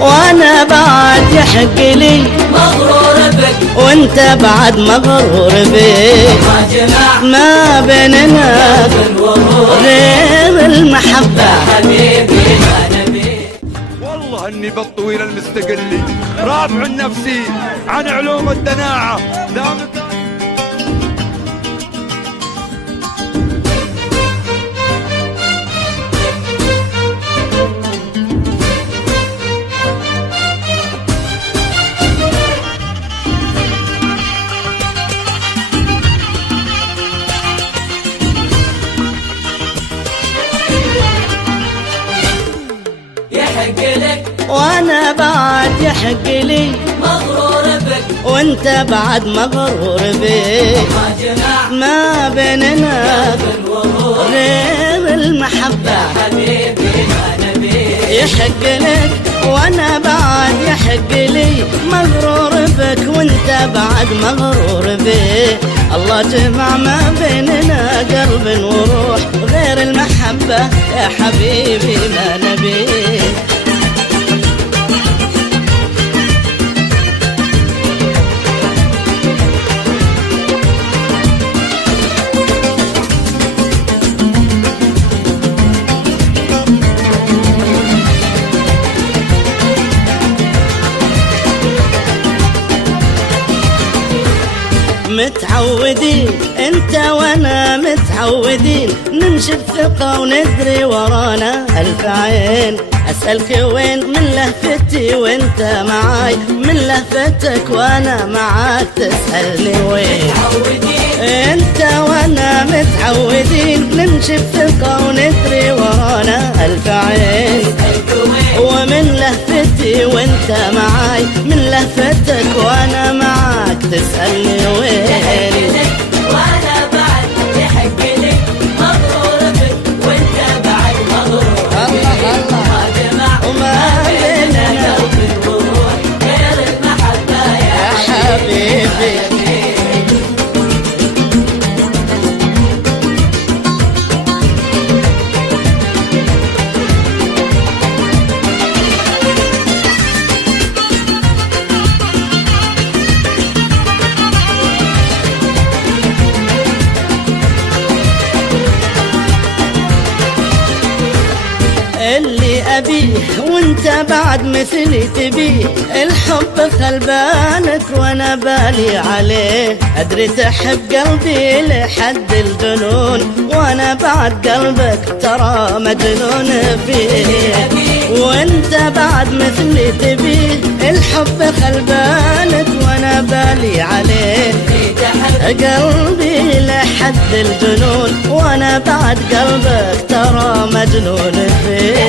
وانا بعد يحق لي مغرور بك وانت بعد مغرور بك، ما بيننا غير المحبة حبيبي ما نبي. والله اني بالطويل المستقلي رافع نفسي عن علوم الدناعة دام وانا بعد يحق لي مغرور بك وانت بعد مغرور بك، ما بيننا غير المحبة حبيبي ما نبي. يحق لك وانا بعد يحق لي، مغرور بك وانت بعد مغرور بك، الله جمع ما بيننا قلب وروح، غير المحبة يا حبيبي ما نبي. متعودين انت وانا متعودين نمشي بثقة وندري ورانا الف عين، اسألك وين من لهفتي وانت معاي، من لهفتك وانا معاك تسألني وين. انت وانا متعودين نمشي بثقة وندري ورانا الف عين، ومن لهفتي وانت معاي، من لهفتك وانا معاك تسألني وين. وانا بعد يحق لي مغرور بك وانت بعد مغرور بك، ما جمع وما بيننا قلب وروح غير المحبة يا حبيبي. اللي أبيه وانت بعد مثلي تبيه، الحب خلبانك وانا بالي عليه، أدري تحب قلبي لحد الجنون، وانا بعد قلبك ترى مجنون فيه، وانت بعد مثلي تبيه، الحب خلبانك وانا بالي عليه، قلبي لحد الجنون، وانا بعد قلبك ترى مجنون فيه.